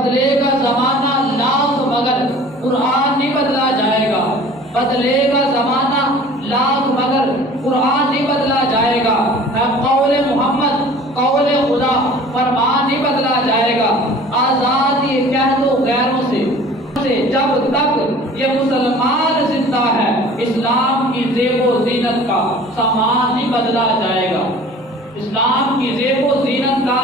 بدلے گا زمانہ لاکھ مگر قرآن نہیں بدلا جائے گا، بدلے گا زمانہ لاکھ مگر قرآن نہیں بدلا جائے گا، قول محمد قول خدا فرمان نہیں بدلا جائے گا۔ آزاد یہ کہہ دو غیروں سے جب تک یہ مسلمان زندہ ہے اسلام کی زیب و زینت کا سامان نہیں بدلا جائے گا، اسلام کی زیب و زینت کا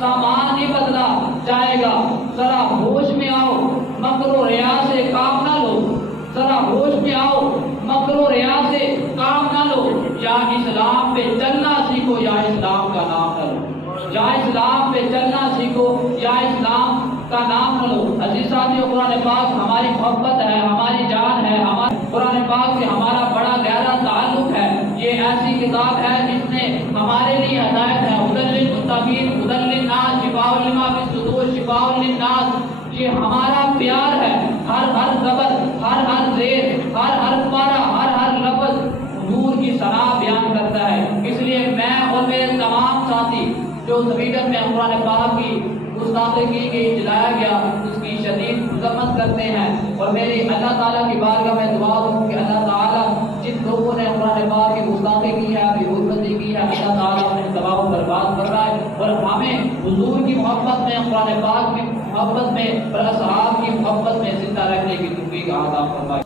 سامان نہیں بدلا جائے گا۔ ذرا ہوش میں آؤ، مکر و ریا سے کام نہ لو، ذرا ہوش میں آؤ، مکر و ریا سے کام نہ لو، یا اسلام پہ چلنا سیکھو یا اسلام کا نام نہ لو، یا اسلام پہ چلنا سیکھو یا اسلام کا نام نہ لو۔ عزیز ساتھیو، قرآن پاک ہماری محبت ہے، ہماری جان ہے، قرآن پاک سے ہمارا بڑا گہرا تعلق ہے۔ یہ ایسی کتاب ہے جس نے ہمارے لیے ہدایت ہے، ہدی للمتقین ہدی للناس شفاء لما فی الصدور شفاء للناس۔ یہ ہمارا پیار ہے، ہر زبر، ہر زیر، ہر پارا، ہر لفظ حضور کی ثنا بیان کرتا ہے۔ اس لیے میں اور میرے تمام ساتھی جو حقیقت میں قرآن پاک کی گستاخی کی جلایا گیا اس کی شدید مذمت کرتے ہیں، اور میری اللہ تعالیٰ کی بارگاہ میں دعا ہوں کہ اللہ تعالیٰ جن لوگوں نے قرآن پاک کی گستاخی کی ہے، بے حرمتی کی ہے، اللہ تعالیٰ انہیں تباہ و برباد کر رہا ہے، اور ہمیں حضور کی محبت میں، قرآن پاک کی محبت میں اور اصحاب کی محبت میں زندہ رہنے کی توفیق عطا فرمائے۔